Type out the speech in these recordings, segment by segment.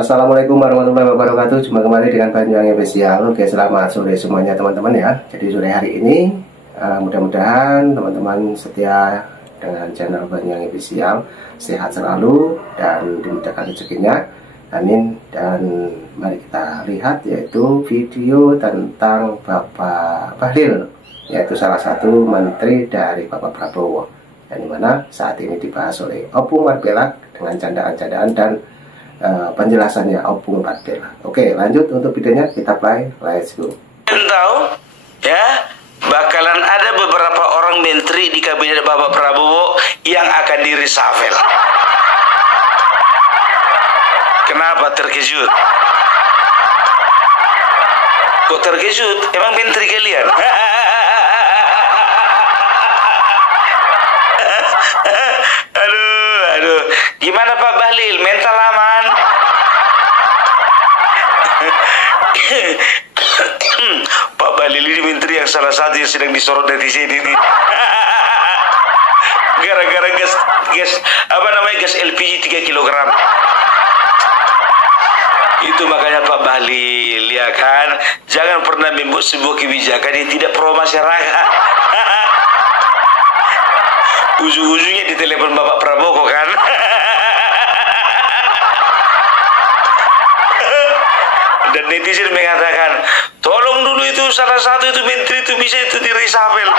Assalamualaikum warahmatullahi wabarakatuh. Jumpa kembali dengan Banyuwangi Official. Oke, selamat sore semuanya teman-teman ya. Jadi sore hari ini mudah-mudahan teman-teman setia dengan channel Banyuwangi Official, sehat selalu dan dimudahkan rezekinya. Amin. Dan mari kita lihat yaitu video tentang Bapak Bahlil, yaitu salah satu menteri dari Bapak Prabowo, yang dimana saat ini dibahas oleh Opung Marbella dengan candaan-candaan dan penjelasannya Opung Marbella. Oke, lanjut untuk videonya, kita play, let's go. Tahu ya, bakalan ada beberapa orang menteri di kabinet Bapak Prabowo yang akan di reshuffle. Kenapa terkejut? Kok terkejut? Emang menteri kalian? Aduh, gimana Pak Bahlil? Mental aman? Pak Bahlil ini menteri yang salah satu yang sedang disorot netizen ini. Gara-gara gas LPG 3 kg. Itu makanya Pak Bahlil, ya kan, jangan pernah membuat sebuah kebijakan yang tidak pro masyarakat. Ujung-ujungnya ditelepon Bapak Prabowo kan. Dan netizen mengatakan, tolong dulu itu salah satu itu menteri itu bisa itu di reshuffle.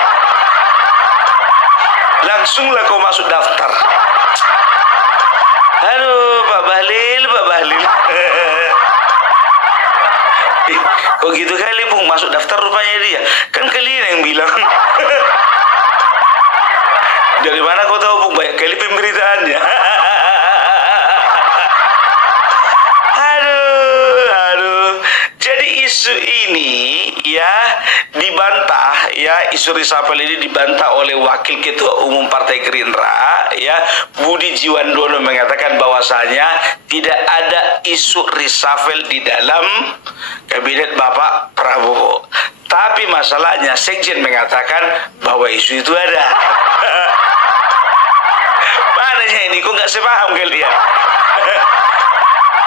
Langsunglah kau masuk daftar. Aduh, Pak Bahlil. Kok gitu kali Bung masuk daftar rupanya dia? Kan kalian yang bilang. Dari mana kau tahu Bung? Banyak kali pemberitaannya. Aduh. Jadi isu ini ya dibantah ya, isu reshuffle ini dibantah oleh Wakil Ketua Umum Partai Gerindra ya, Budi Jiwandono, mengatakan bahwasanya tidak ada isu reshuffle di dalam kabinet Bapak Prabowo. Tapi masalahnya Sekjen mengatakan bahwa isu itu ada. Mananya ini kok nggak sepaham kalian?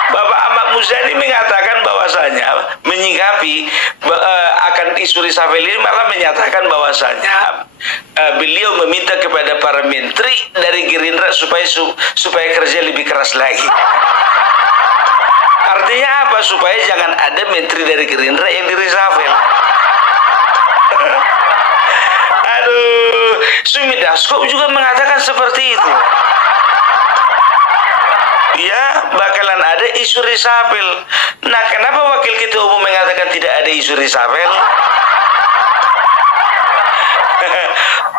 Bapak Ahmad Muzani mengatakan bahwasanya menyikapi akan isu reshuffle ini, malah menyatakan bahwasanya beliau meminta kepada para menteri dari Gerindra supaya kerja lebih keras lagi. Artinya apa? Supaya jangan ada menteri dari Gerindra yang di reshuffle. Aduh, Sumi Dasko juga mengatakan seperti itu. Ya, bakalan ada isu reshuffle. Nah, kenapa Wakil Ketua Umum mengatakan tidak ada isu reshuffle?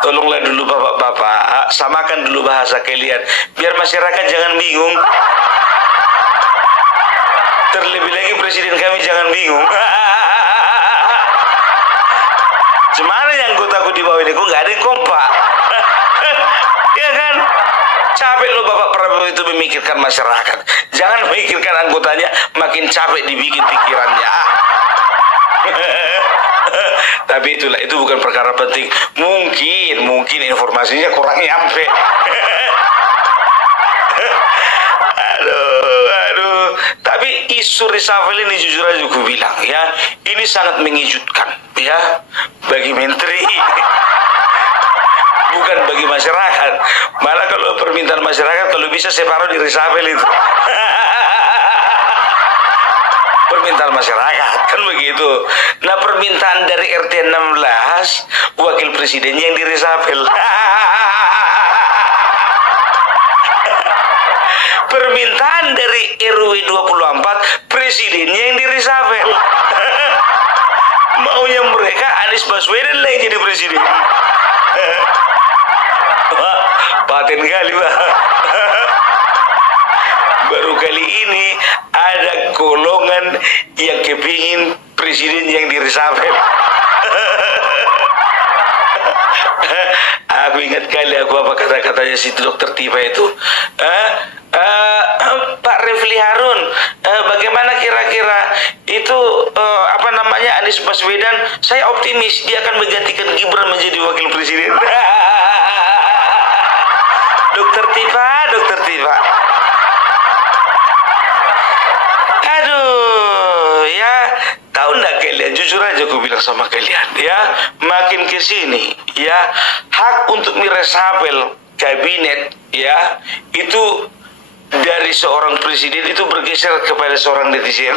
Tolonglah dulu Bapak-bapak, samakan dulu bahasa kalian, biar masyarakat jangan bingung. Terlebih lagi presiden kami jangan bingung. Cemana yang gue takut di bawah ini, gue nggak ada yang kompak. Ya kan? Capek lo Bapak Prabowo itu memikirkan masyarakat. Jangan memikirkan anggotanya, makin capek dibikin pikirannya. Tapi itulah, itu bukan perkara penting. Mungkin informasinya kurang nyampe. Aduh. Tapi isu reshuffle ini jujur aja gue bilang ya, ini sangat mengejutkan ya bagi menteri. Bukan bagi masyarakat. Malah kalau permintaan masyarakat, kalau bisa separuh di reshuffle itu. Permintaan masyarakat kan begitu. Nah, permintaan dari RT 16 wakil presidennya yang di reshuffle. Permintaan dari RW 24 presidennya yang di reshuffle. Maunya mereka Anies Baswedan lah yang jadi presiden. Paten kali Pak. Baru kali ini ada golongan yang kepingin presiden yang di reshuffle. Aku ingat kali apa kata-katanya si Dokter Tifa itu. Pak Refli Harun, bagaimana kira-kira itu Anies Baswedan? Saya optimis dia akan menggantikan Gibran menjadi wakil presiden. Dokter Tifa. sama kalian ya, makin ke sini ya, hak untuk meresapel kabinet ya itu dari seorang presiden itu bergeser kepada seorang netizen.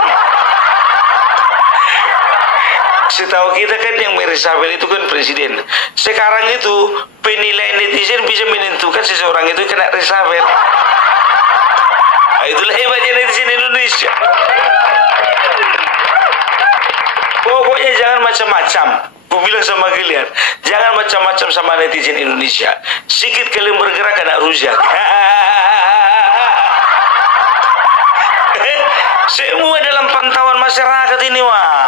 Setahu kita kan yang meresapel itu kan presiden. Sekarang itu penilaian netizen bisa menentukan seseorang itu kena resapel. Nah, itulah hebatnya netizen Indonesia. Pokoknya jangan macam-macam. Gue bilang sama kalian, jangan macam-macam sama netizen Indonesia. Sikit kalian bergerak kena rujak. Semua dalam pantauan masyarakat ini, wah.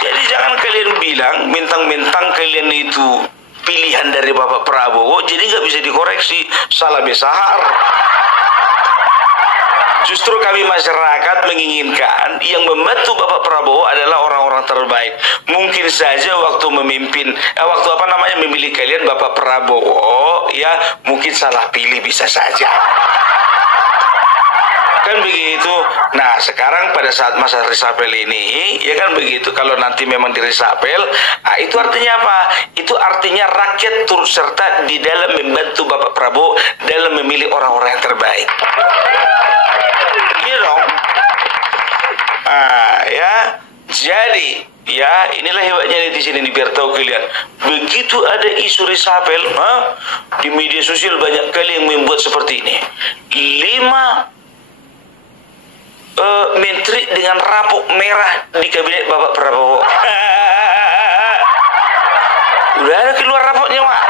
Jadi jangan kalian bilang mentang-mentang kalian itu pilihan dari Bapak Prabowo, jadi nggak bisa dikoreksi, salah besar. Justru kami masyarakat menginginkan yang membantu Bapak Prabowo adalah orang-orang terbaik. Mungkin saja waktu memimpin, memilih kalian Bapak Prabowo, ya mungkin salah pilih bisa saja. Kan begitu. Nah sekarang pada saat masa resapel ini ya kan begitu, kalau nanti memang diresapel, nah, itu artinya apa? Itu artinya rakyat turut serta di dalam membantu Bapak Prabowo dalam memilih orang-orang yang terbaik. Iya dong. Nah ya, jadi ya inilah hebatnya netizen ini, biar tahu kalian. Begitu ada isu resapel di media sosial, banyak kali yang membuat seperti ini. 5 menteri dengan rapuk merah di kabinet Bapak Prabowo. Udah ada keluar rapotnya, Mak.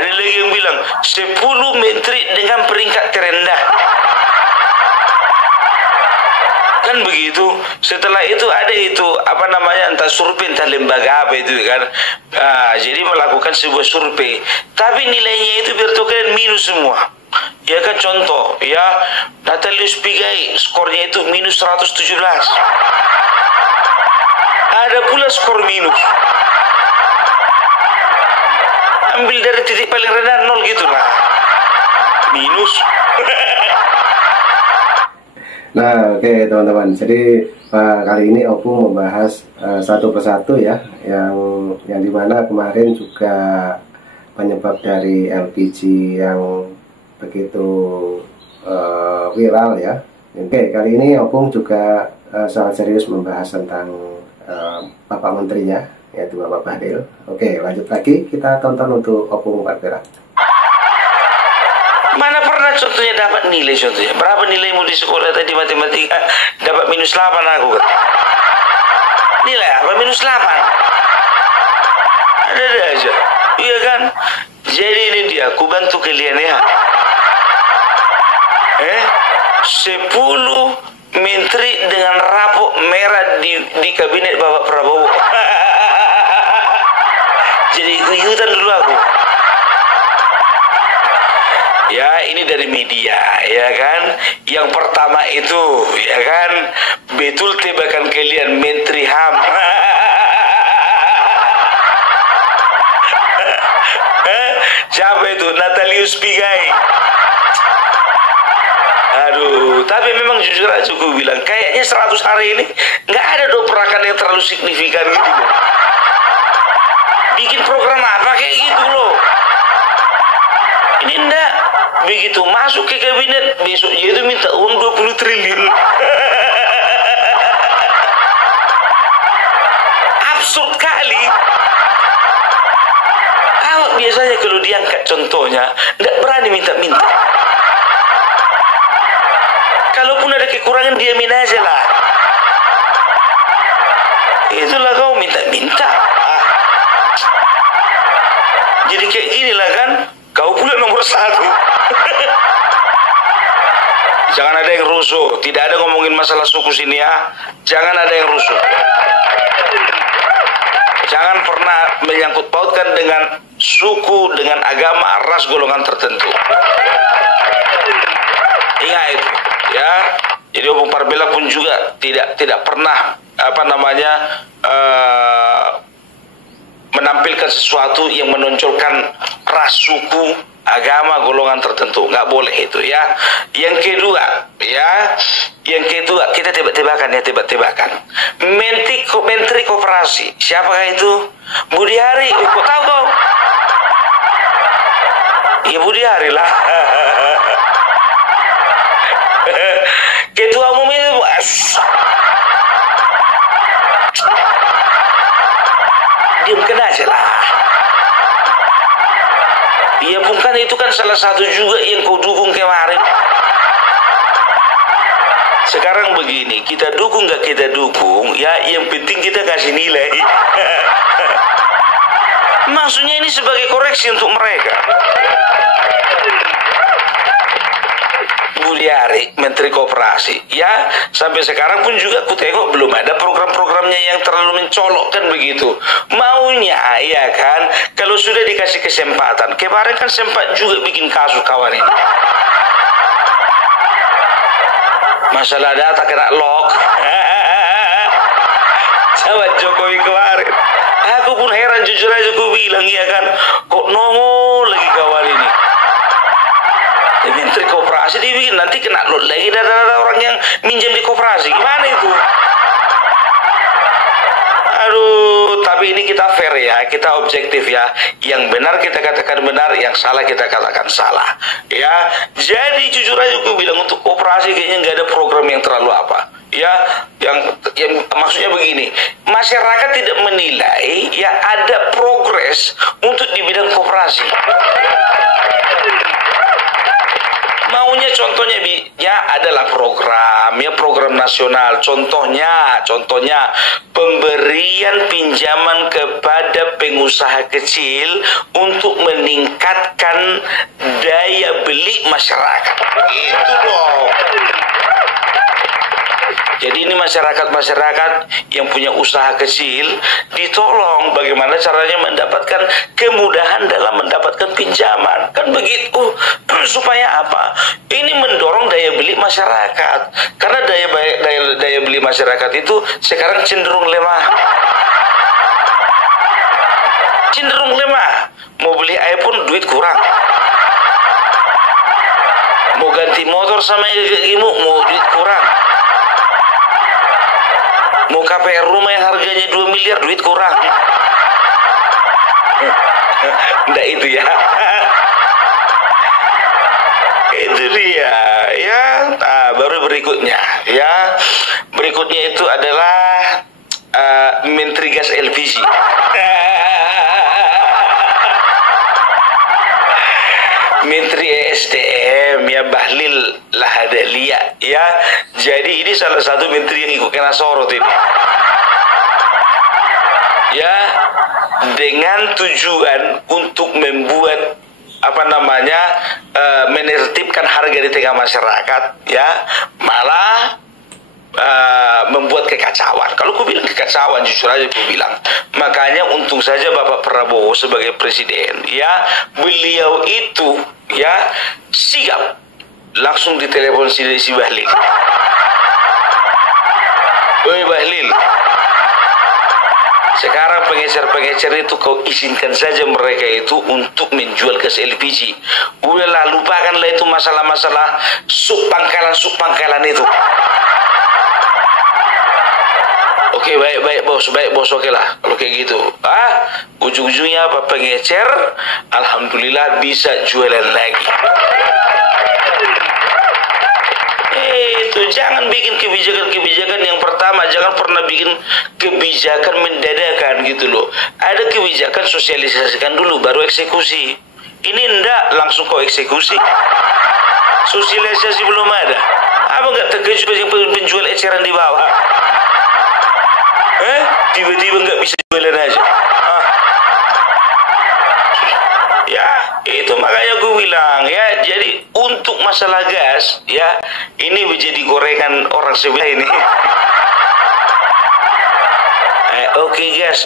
Ada lagi yang bilang 10 menteri dengan peringkat terendah. Kan begitu. Setelah itu ada itu entah survei, entah lembaga apa itu kan. Jadi melakukan sebuah survei, tapi nilainya itu biar tuh kalian minus semua. Ya kan, contoh ya, Natalius Pigai skornya itu minus 117. Ada pula skor minus. Ambil dari titik paling rendah 0 gitu lah. Minus. Nah, oke teman-teman. Jadi kali ini Opung membahas satu persatu ya, yang dimana kemarin juga penyebab dari LPG yang begitu viral ya. Oke, kali ini Opung juga sangat serius membahas tentang Bapak Menterinya, yaitu Bapak Bahlil. Oke, lanjut lagi kita tonton untuk Opung Parkera. Mana pernah contohnya dapat nilai, contohnya berapa nilaimu di sekolah tadi matematika? Dapat minus 8 aku. Nilai apa minus 8? Ada aja. Iya kan? Jadi ini dia, aku bantu kalian ya. 10 menteri dengan rapuk merah di kabinet Bapak Prabowo. Jadi ikutan dulu aku. Ya, ini dari media, ya kan. Yang pertama itu, ya kan, betul tebakan kalian Menteri HAM. Siapa itu? Natalius Pigai. Aduh, tapi memang jujur aja gue bilang, kayaknya 100 hari ini nggak ada dobrakan yang terlalu signifikan gitu loh. Bikin program apa kayak gitu loh. Ini enggak. Begitu masuk ke kabinet, besok dia itu minta uang 20 triliun. Absurd kali. Awak biasanya kalau diangkat contohnya, nggak berani minta-minta. Kalaupun ada kekurangan, diamin aja lah. Itulah kau minta-minta. Jadi kayak gini lah kan, kau pula nomor 1. Jangan ada yang rusuh. Tidak ada ngomongin masalah suku sini ya. Jangan ada yang rusuh. Jangan pernah menyangkut pautkan dengan suku, dengan agama, ras, golongan tertentu. Ingat itu ya. Jadi Opung Parbela pun juga tidak pernah menampilkan sesuatu yang menonjolkan ras, suku, agama golongan tertentu, nggak boleh itu ya. Yang kedua kita tebak-tebakan ya, tebak-tebakan. Menteri Koperasi, siapakah itu? Budi Ari. Kok tahu kau? Ya Budi Ari lah. Ketua umum itu diamkan aja lah. Ya bukan, itu kan salah satu juga yang kau dukung kemarin. Sekarang begini, kita dukung nggak kita dukung, ya yang penting kita kasih nilai. Maksudnya ini sebagai koreksi untuk mereka. Budi Ari, Menteri Koperasi, ya sampai sekarang pun juga aku tengok belum ada program-programnya yang terlalu mencolok kan begitu. Maunya ya kan, kalau sudah dikasih kesempatan, kemarin kan sempat juga bikin kasus kawan ini. Masalah data kena lock. Sama Jokowi kemarin. Aku pun heran, jujur aja aku bilang ya kan, kok nongol lagi kawan ini. Menteri Koperasi dibikin, nanti kena lot lagi ada orang yang minjem di koperasi, gimana itu? Aduh, tapi ini kita fair ya, kita objektif ya. Yang benar kita katakan benar, yang salah kita katakan salah. Ya, jadi jujur aja gue bilang untuk koperasi kayaknya nggak ada program yang terlalu apa. Ya, yang maksudnya begini, masyarakat tidak menilai ya ada progres untuk di bidang koperasi. Maunya contohnya ya adalah program nasional, contohnya pemberian pinjaman kepada pengusaha kecil untuk meningkatkan daya beli masyarakat. Itu dong. Jadi ini masyarakat yang punya usaha kecil ditolong bagaimana caranya mendapatkan kemudahan dalam mendapatkan pinjaman. Kan begitu. Supaya apa? Ini mendorong daya beli masyarakat. Karena daya beli masyarakat itu sekarang cenderung lemah. Cenderung lemah. Mau beli iPhone duit kurang. Mau ganti motor sama ibu mau duit kurang. Mau KPR rumah yang harganya 2 miliar duit kurang. Nggak itu ya. Itu dia ya. Nah, baru berikutnya ya. Berikutnya itu adalah Menteri Gas LPG. Menteri ESDM ya Bahlil Lahadalia ya. Jadi ini salah satu menteri yang ikut kena sorot ini. Ya, dengan tujuan untuk membuat menertibkan harga di tengah masyarakat ya, malah membuat kekacauan. Kalau aku bilang kekacauan, jujur aja aku bilang. Makanya untung saja Bapak Prabowo sebagai presiden ya, beliau itu ya sigap langsung ditelepon si Bahlil. Woi Bahlil, sekarang pengecer-pengecer itu kau izinkan saja mereka itu untuk menjual gas LPG. Udahlah, lupakanlah itu masalah-masalah sub-pangkalan itu. Oke, baik bos, oke lah kalau kayak gitu. Ujung-ujungnya apa, pengecer alhamdulillah bisa jualan lagi. Itu jangan bikin kebijakan yang pertama, jangan pernah bikin kebijakan mendadakan gitu loh. Ada kebijakan, sosialisasikan dulu baru eksekusi. Ini enggak langsung kau eksekusi. Sosialisasi belum ada. Apa enggak terkejut yang penjual eceran di bawah? Tiba-tiba nggak bisa jualan aja. Ya, itu makanya gue bilang ya. Jadi untuk masalah gas ya, ini menjadi gorengan orang sebelah ini.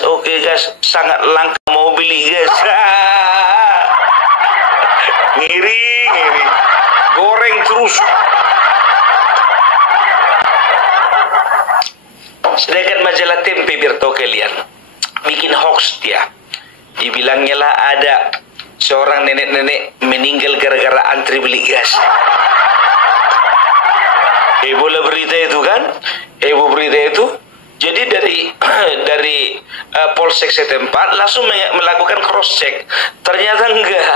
Oke gas, sangat langka mau beli gas. Ngiri, goreng terus. Sedangkan majalah Tempe biar tahu kalian bikin hoax dia. Dibilangnya lah ada seorang nenek-nenek meninggal gara-gara antri beli gas. Heboh berita itu kan? Heboh berita itu. Jadi dari polsek setempat langsung melakukan cross check. Ternyata enggak.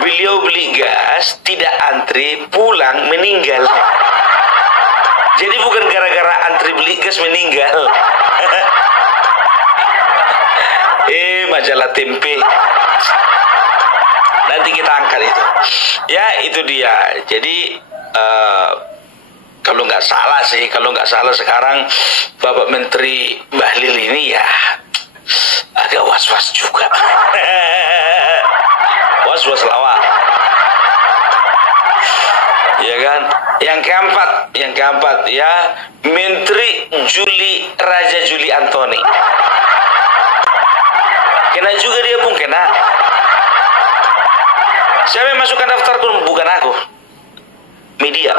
Beliau beli gas, tidak antri, pulang meninggal. Jadi bukan gara-gara antri beli gas meninggal. Majalah Tempe. Nanti kita angkat itu. Ya, itu dia. Jadi kalau nggak salah sekarang Bapak Menteri Bahlil ini ya agak was-was juga. Was-was lawak. Ya kan? Yang keempat ya, Menteri Raja Juli Antoni. Kena juga dia pun kena. Siapa yang masukkan daftar pun bukan aku. Media.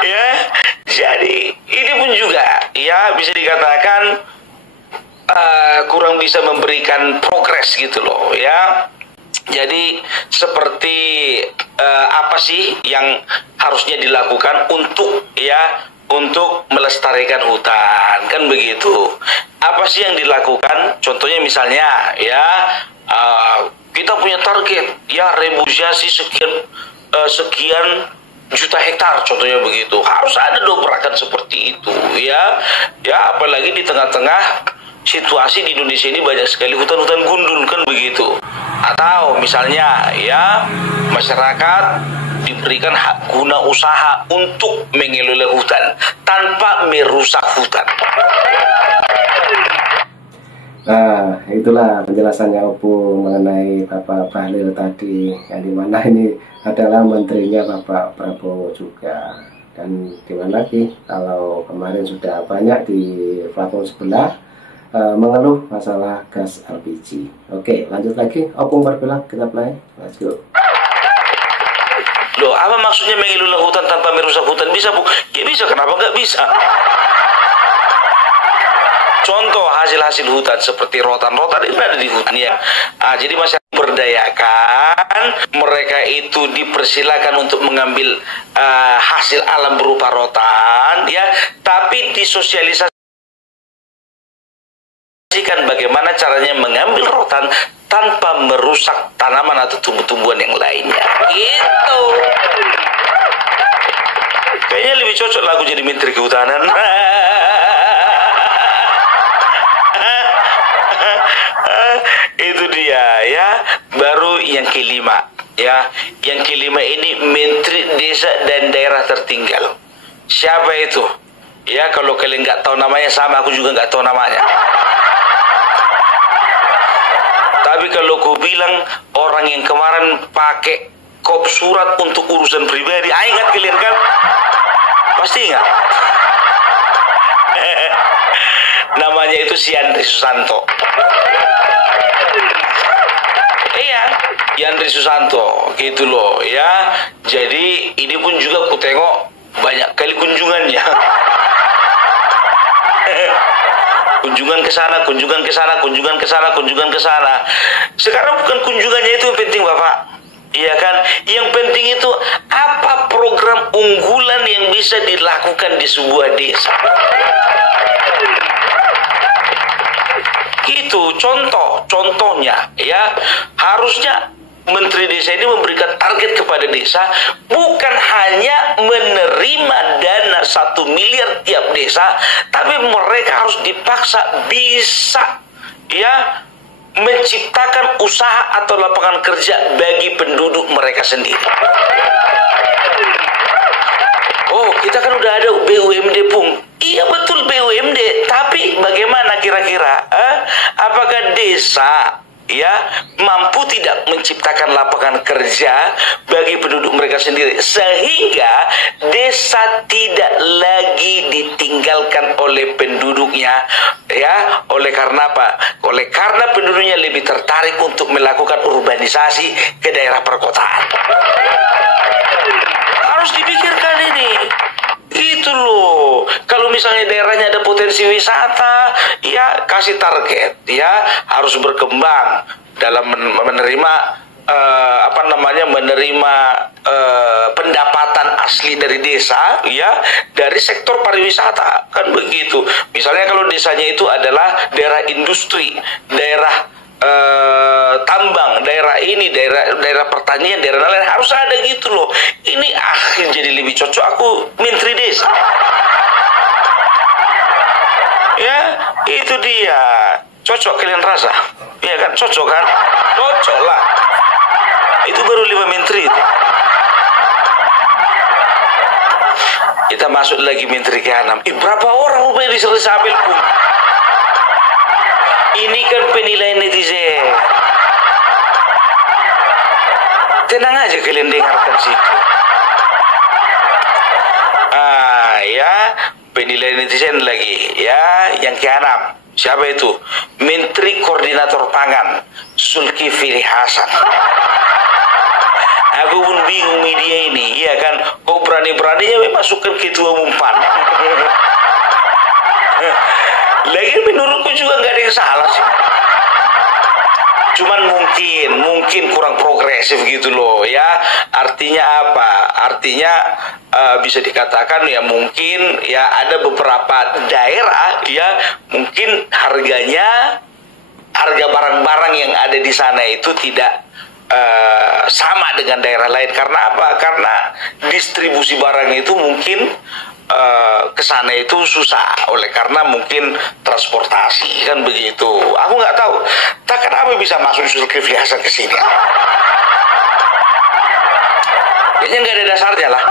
Ya, jadi ini pun juga ya bisa dikatakan kurang bisa memberikan progres gitu loh ya. Jadi seperti apa sih yang harusnya dilakukan untuk melestarikan hutan, kan begitu. Apa sih yang dilakukan? Contohnya misalnya ya kita punya target ya reboisasi sekian juta hektar, contohnya begitu. Harus ada dobrakan seperti itu ya. Ya apalagi di tengah-tengah situasi di Indonesia ini banyak sekali hutan-hutan gundul, kan begitu. Atau misalnya ya masyarakat diberikan hak guna usaha untuk mengelola hutan tanpa merusak hutan. Nah, itulah penjelasannya Opung mengenai Bapak Bahlil tadi, yang dimana ini adalah menterinya Bapak Prabowo juga. Dan dimana lagi kalau kemarin sudah banyak di platform sebelah mengeluh masalah gas LPG. Oke, lanjut lagi. Opung berbilang, kita play. Let's go. Loh, apa maksudnya mengelola hutan tanpa merusak hutan? Bisa, Bu? Ya bisa, kenapa nggak bisa? Contoh hasil-hasil hutan seperti rotan-rotan itu ada di hutan ya. Jadi masyarakat berdayakan, mereka itu dipersilakan untuk mengambil hasil alam berupa rotan ya, tapi disosialisasikan bagaimana caranya mengambil rotan tanpa merusak tanaman atau tumbuh-tumbuhan yang lainnya. Gitu. Kayaknya lebih cocok lah aku jadi menteri kehutanan. Itu dia ya. Baru yang kelima ya. Yang kelima ini Menteri Desa dan Daerah Tertinggal. Siapa itu? Ya kalau kalian nggak tahu namanya, sama aku juga nggak tahu namanya. Tapi kalau ku bilang orang yang kemarin pakai kop surat untuk urusan pribadi, ingat kalian kan? Pasti ingat. Namanya itu si Yandri Susanto. Iya, Yandri Susanto, gitu loh ya. Jadi ini pun juga ku tengok banyak kali kunjungannya. Kunjungan ke sana, kunjungan ke sana, kunjungan ke sana, kunjungan ke sana. Sekarang bukan kunjungannya itu yang penting, Bapak. Iya kan? Yang penting itu apa program unggulan yang bisa dilakukan di sebuah desa. Gitu, contohnya ya. Harusnya Menteri Desa ini memberikan target kepada desa, bukan hanya menerima dana 1 miliar tiap desa, tapi mereka harus dipaksa bisa ya menciptakan usaha atau lapangan kerja bagi penduduk mereka sendiri. Oh, kita kan udah ada BUMD, Pung. Iya betul BUMD, tapi bagaimana kira-kira? Apakah desa ya mampu tidak menciptakan lapangan kerja bagi penduduk mereka sendiri, sehingga desa tidak lagi ditinggalkan oleh penduduknya ya? Oleh karena apa? Oleh karena penduduknya lebih tertarik untuk melakukan urbanisasi ke daerah perkotaan. Harus dipikirkan ini begitu loh. Kalau misalnya daerahnya ada potensi wisata, ya kasih target, ya harus berkembang dalam menerima menerima pendapatan asli dari desa, ya, dari sektor pariwisata, kan begitu. Misalnya kalau desanya itu adalah daerah industri, daerah tambang, daerah ini, daerah pertanian, daerah lain, harus ada gitu loh. Ini jadi lebih cocok aku menteri desa. Ya, itu dia. Cocok kalian rasa? Iya kan, cocok kan? Cocok lah. Itu baru 5 menteri itu. Kita masuk lagi menteri ke-6. Berapa orang rupanya di Resapel pun? Ini kan penilaian netizen. Tenang aja kalian dengarkan situ. Ya, penilaian netizen lagi. Ya, yang ke-6. Siapa itu? Menteri Koordinator Pangan, Zulkifli Hasan. Aku pun bingung media ini, ya kan? Kok berani-beraninya masukkan ketua umum PAN? Lagi menurutku juga nggak ada yang salah sih. Cuman mungkin kurang progresif gitu loh, ya. Artinya apa? Artinya bisa dikatakan ya mungkin ya ada beberapa daerah ya mungkin harga barang-barang yang ada di sana itu tidak sama dengan daerah lain. Karena apa? Karena distribusi barang itu mungkin ke sana itu susah, oleh karena mungkin transportasi, kan begitu. Aku nggak tahu, tak kenapa bisa masuk Zulkifli Hasan ke sini. Kayaknya nggak ada dasarnya lah.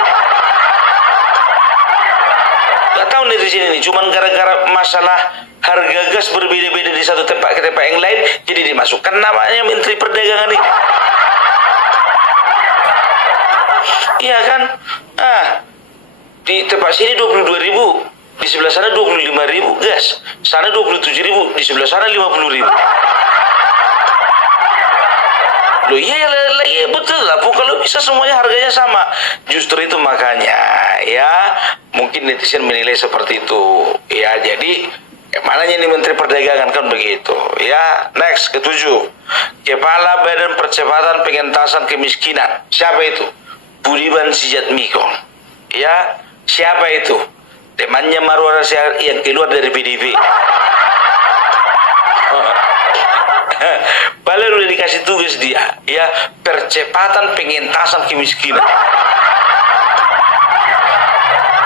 Nggak tahu netizen ini, cuman gara-gara masalah harga gas berbeda-beda di satu tempat ke tempat yang lain, jadi dimasukkan namanya Menteri Perdagangan ini. Iya kan? Di tempat sini 22.000, di sebelah sana 25.000 gas, sana 27.000, di sebelah sana 50.000. Loh iya betul lah, kalau bisa semuanya harganya sama. Justru itu makanya ya mungkin netizen menilai seperti itu. Ya jadi mananya ini Menteri Perdagangan, kan begitu. Ya, next ke-7. Kepala Badan Percepatan Pengentasan Kemiskinan. Siapa itu? Budiman Sujatmiko. Ya, siapa itu? Temannya Marwar yang keluar dari PDIP. Padahal udah dikasih tugas dia, ya, percepatan pengentasan kemiskinan.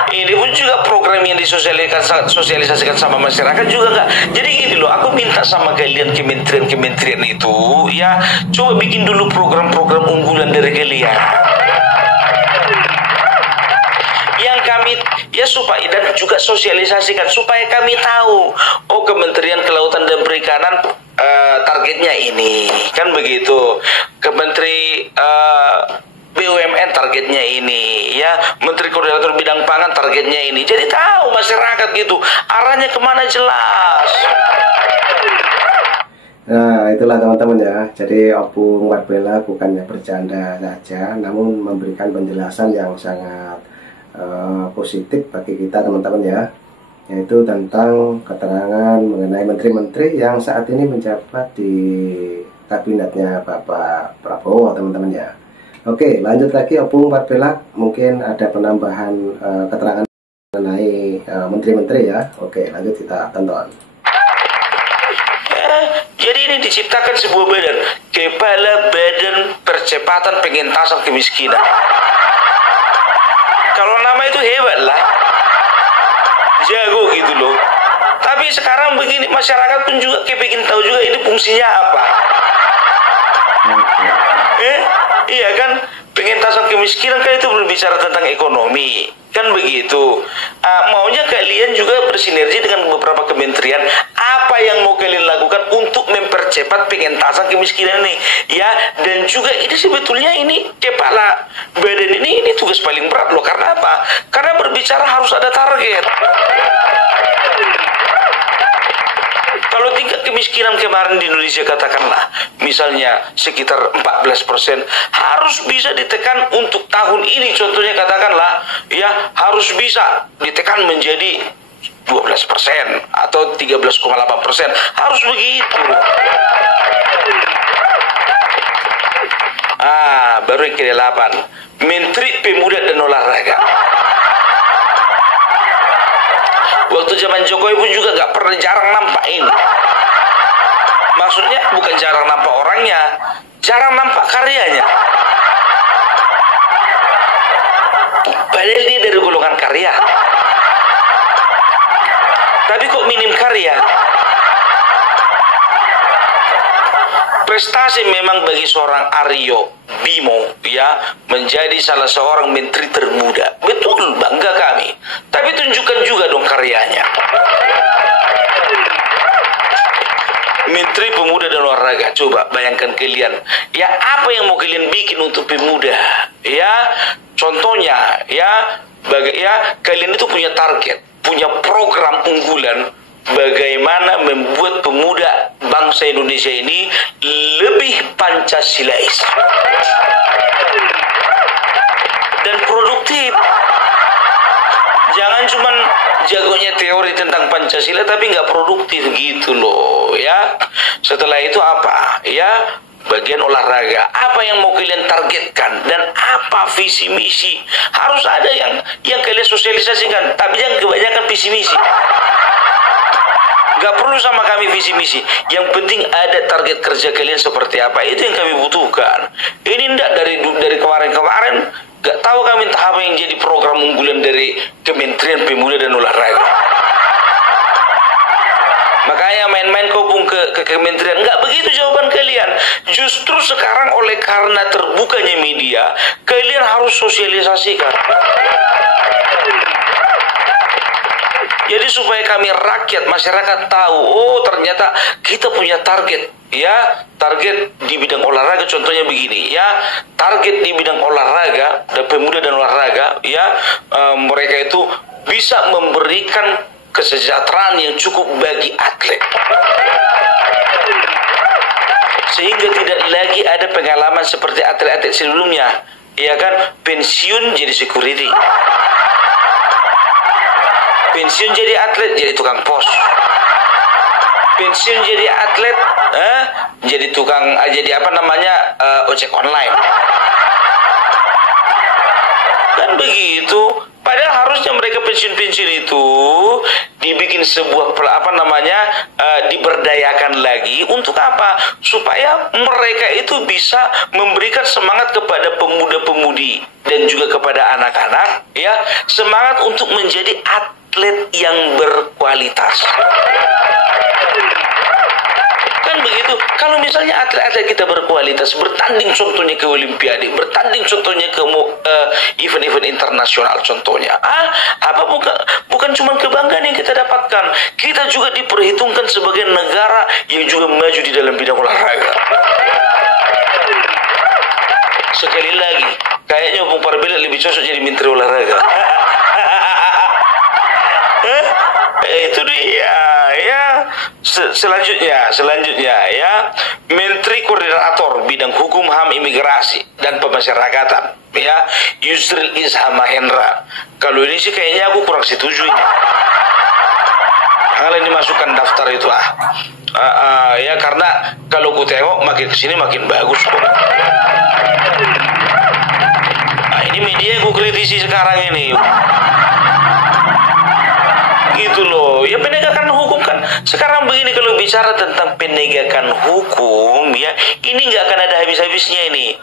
Ini pun juga program yang disosialisasikan sama masyarakat juga enggak. Jadi gini loh, aku minta sama kalian kementerian itu, ya, coba bikin dulu program-program unggulan dari kalian. Yang kami ya supaya dan juga sosialisasikan supaya kami tahu, oh Kementerian Kelautan dan Perikanan targetnya ini, kan begitu. Kementeri BUMN targetnya ini, ya, Menteri Koordinator Bidang Pangan targetnya ini. Jadi tahu masyarakat gitu, arahnya kemana jelas. Nah itulah teman-teman ya. Jadi Opung Marbella bukannya bercanda saja, namun memberikan penjelasan yang sangat positif bagi kita teman-teman ya, yaitu tentang keterangan mengenai menteri-menteri yang saat ini menjabat di kabinetnya Bapak Prabowo teman-teman ya. Oke, lanjut lagi Opung Marbella, mungkin ada penambahan keterangan mengenai menteri-menteri ya. Oke, lanjut kita tonton. Jadi ini diciptakan sebuah badan, Kepala Badan Percepatan Pengentasan Kemiskinan. Kalau nama itu hebat lah, jago gitu loh. Tapi sekarang begini, masyarakat pun juga kepingin tahu juga ini fungsinya apa. Iya kan, pengentasan kemiskinan kan itu berbicara tentang ekonomi, kan begitu. Maunya kalian juga bersinergi dengan beberapa kementerian. Apa yang mau kalian lakukan untuk mempercepat pengentasan kemiskinan ini, ya? Dan juga ini sebetulnya ini kepala badan ini tugas paling berat loh. Karena apa? Karena berbicara harus ada target. Kalau tingkat kemiskinan kemarin di Indonesia katakanlah misalnya sekitar 14%, harus bisa ditekan untuk tahun ini contohnya katakanlah ya harus bisa ditekan menjadi 12% atau 13,8%, harus begitu. Baru yang ke-8, Menteri Pemuda dan Olahraga. Waktu zaman Jokowi pun juga gak pernah, jarang nampak ini. Maksudnya bukan jarang nampak orangnya, jarang nampak karyanya. Padahal dia dari golongan karya, tapi kok minim karya. Prestasi memang bagi seorang Aryo Bimo ya menjadi salah seorang menteri termuda. Betul, bangga kami. Tapi tunjukkan juga dong karyanya. Menteri Pemuda dan Olahraga, coba bayangkan kalian. Ya apa yang mau kalian bikin untuk pemuda? Ya contohnya ya kalian itu punya target, punya program unggulan. Bagaimana membuat pemuda bangsa Indonesia ini lebih Pancasilais dan produktif. Jangan cuma jagonya teori tentang Pancasila tapi nggak produktif gitu loh ya. Setelah itu apa? Ya bagian olahraga. Apa yang mau kalian targetkan dan apa visi misi? Harus ada yang kalian sosialisasikan, tapi jangan kebanyakan visi misi. Gak perlu sama kami visi misi. Yang penting ada target kerja kalian seperti apa. Itu yang kami butuhkan. Ini enggak dari kemarin-kemarin. Gak tahu kami entah apa yang jadi program unggulan dari Kementerian Pemuda dan Olahraga. Makanya main-main kobung ke kementerian. Enggak begitu jawaban kalian. Justru sekarang oleh karena terbukanya media, kalian harus sosialisasikan. Jadi supaya kami rakyat, masyarakat tahu, oh ternyata kita punya target, ya target di bidang olahraga. Contohnya begini, ya target di bidang olahraga dan pemuda dan olahraga, ya mereka itu bisa memberikan kesejahteraan yang cukup bagi atlet, sehingga tidak lagi ada pengalaman seperti atlet-atlet sebelumnya, ya kan, pensiun jadi security. Pensiun jadi atlet, jadi tukang pos. Pensiun jadi atlet, jadi tukang, jadi apa namanya, ojek online. Kan begitu. Padahal harusnya mereka pensiun-pensiun itu dibikin sebuah diberdayakan lagi untuk apa? Supaya mereka itu bisa memberikan semangat kepada pemuda-pemudi dan juga kepada anak-anak, ya, semangat untuk menjadi atlet yang berkualitas. Kan begitu. Kalau misalnya atlet-atlet kita berkualitas, bertanding contohnya ke Olimpiade, bertanding contohnya ke event-event internasional contohnya, bukan cuma kebanggaan yang kita dapatkan, kita juga diperhitungkan sebagai negara yang juga maju di dalam bidang olahraga. Sekali lagi, kayaknya Bung Parbila lebih cocok jadi menteri olahraga. Itu dia, ya. Selanjutnya ya, Menteri Koordinator Bidang Hukum, HAM, Imigrasi dan Pemasyarakatan, ya, Yusril Iza Mahendra. Kalau ini sih kayaknya aku kurang setuju ini. Kalau dimasukkan daftar itu ya, karena kalau ku tengok makin kesini makin bagus kok. Ini media yang ku kritisi sekarang ini. Gitu loh, ya penegakan hukum kan sekarang begini. Kalau bicara tentang penegakan hukum, ya ini nggak akan ada habis-habisnya ini.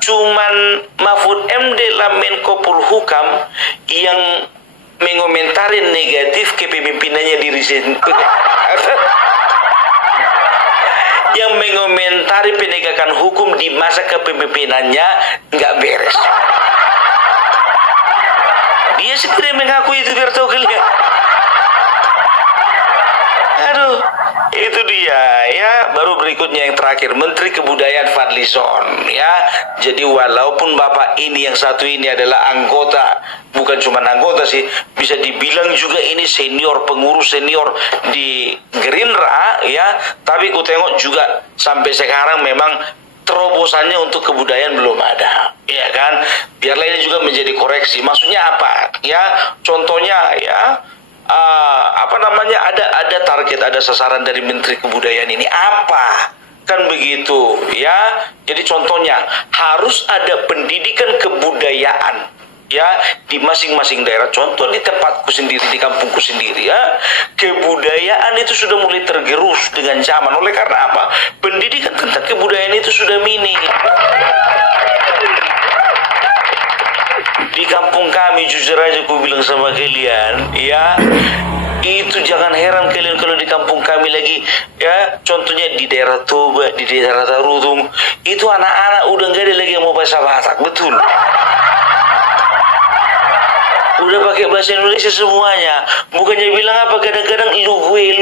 Cuman Mahfud MD lah Menko Polhukam yang mengomentari negatif kepemimpinannya diri sendiri. Yang mengomentari penegakan hukum di masa kepemimpinannya nggak beres. Dia sendiri mengakui itu, biar tahu kalian. Aduh, Itu dia ya. Baru berikutnya yang terakhir, Menteri Kebudayaan Fadlizon ya. Jadi walaupun Bapak ini yang satu ini adalah anggota, bukan cuma anggota sih, bisa dibilang juga ini senior, pengurus senior di Gerindra ya, tapi ku tengok juga sampai sekarang memang terobosannya untuk kebudayaan belum ada, ya kan? Biarlah ini juga menjadi koreksi. Maksudnya apa? Ya, contohnya ya, ada target, ada sasaran dari Menteri Kebudayaan ini apa? Kan begitu ya. Jadi contohnya harus ada pendidikan kebudayaan ya di masing-masing daerah. Contoh di tempatku sendiri, di kampungku sendiri ya, kebudayaan itu sudah mulai tergerus dengan zaman. Oleh karena apa? Pendidikan tentang kebudayaan itu sudah minim. Di kampung kami, jujur aja aku bilang sama kalian ya, itu jangan heran kalian kalau di kampung kami lagi ya, contohnya di daerah Toba, di daerah Tarutung, itu anak-anak udah gak ada lagi yang mau bahasa Batak, betul. Udah pakai bahasa Indonesia semuanya. Bukannya bilang apa, kadang-kadang lu gue.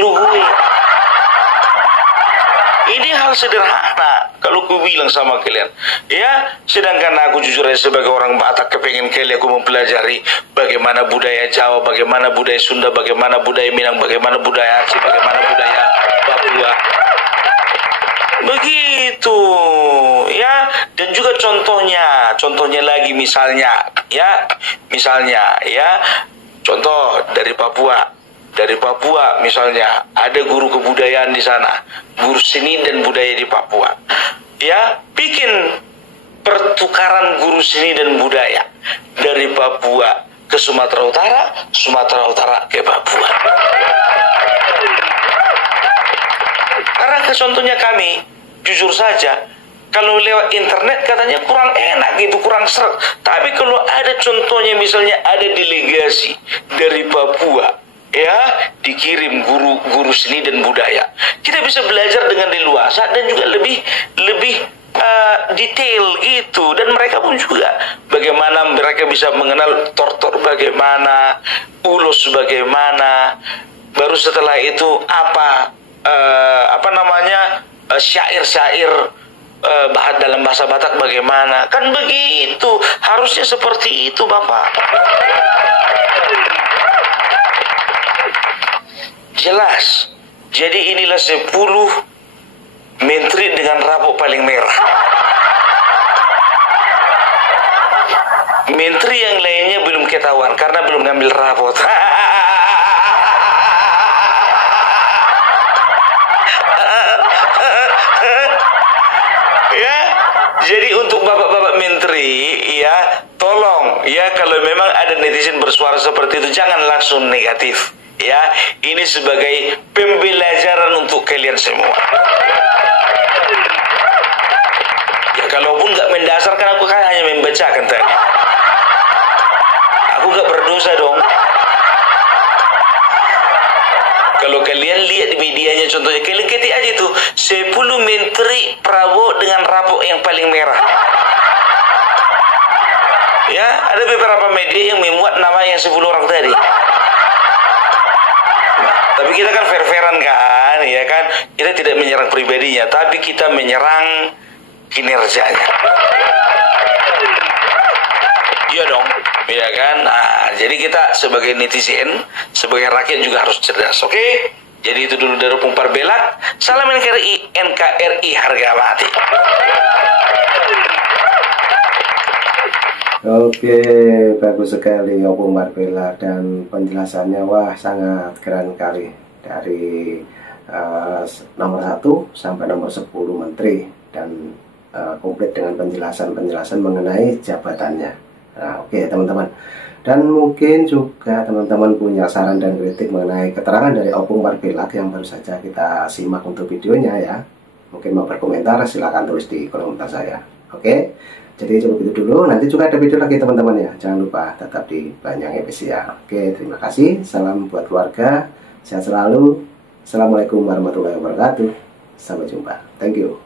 Ini hal sederhana kalau ku bilang sama kalian ya. Sedangkan aku jujur aja sebagai orang Batak, kepengen kalian aku mempelajari bagaimana budaya Jawa, bagaimana budaya Sunda, bagaimana budaya Minang, bagaimana budaya Aceh, bagaimana budaya Papua. Begitu ya. Dan juga contohnya lagi misalnya ya, contoh dari Papua misalnya, ada guru kebudayaan di sana, guru seni dan budaya di Papua ya, bikin pertukaran guru seni dan budaya dari Papua ke Sumatera Utara ke Papua. Karena contohnya kami, jujur saja, kalau lewat internet katanya kurang enak gitu, kurang seret. Tapi kalau ada contohnya, misalnya ada delegasi dari Papua ya, dikirim guru seni dan budaya, kita bisa belajar dengan leluasa dan juga lebih detail gitu. Dan mereka pun juga bagaimana mereka bisa mengenal tortor bagaimana, ulos bagaimana, baru setelah itu syair-syair dalam bahasa Batak bagaimana. Kan begitu, harusnya seperti itu Bapak. Jelas. Jadi inilah 10 menteri dengan rapot paling merah. Menteri yang lainnya belum ketahuan karena belum ngambil rapot. Ya, jadi untuk bapak-bapak menteri ya, tolong ya, kalau memang ada netizen bersuara seperti itu jangan langsung negatif. Ya, ini sebagai pembelajaran untuk kalian semua. Ya, kalaupun nggak mendasarkan, aku kan hanya membacakan tadi. Aku nggak berdosa dong. Kalau kalian lihat di medianya, contohnya kalian ketik aja itu 10 menteri Prabowo dengan rapot yang paling merah. Ya, ada beberapa media yang memuat nama yang 10 orang tadi. Tapi kita kan fair-fairan kan, ya kan? Kita tidak menyerang pribadinya, tapi kita menyerang kinerjanya. Iya dong, ya kan? Nah, jadi kita sebagai netizen, sebagai rakyat juga harus cerdas, oke? Jadi itu dulu dari Opung Parbelak. Salam NKRI harga mati. Oke, bagus sekali Opung Parbelak, dan penjelasannya wah sangat keren kali, dari nomor 1 sampai nomor 10 menteri, dan komplit dengan penjelasan mengenai jabatannya. Nah, oke teman-teman, dan mungkin juga teman-teman punya saran dan kritik mengenai keterangan dari Opung Parbelak yang baru saja kita simak untuk videonya ya. Mungkin mau berkomentar, silahkan tulis di kolom komentar saya. Oke, jadi cukup itu dulu. Nanti juga ada video lagi teman-teman ya. Jangan lupa tetap di Banyang EPC ya. Oke, terima kasih. Salam buat keluarga. Sehat selalu. Assalamualaikum warahmatullahi wabarakatuh. Sampai jumpa. Thank you.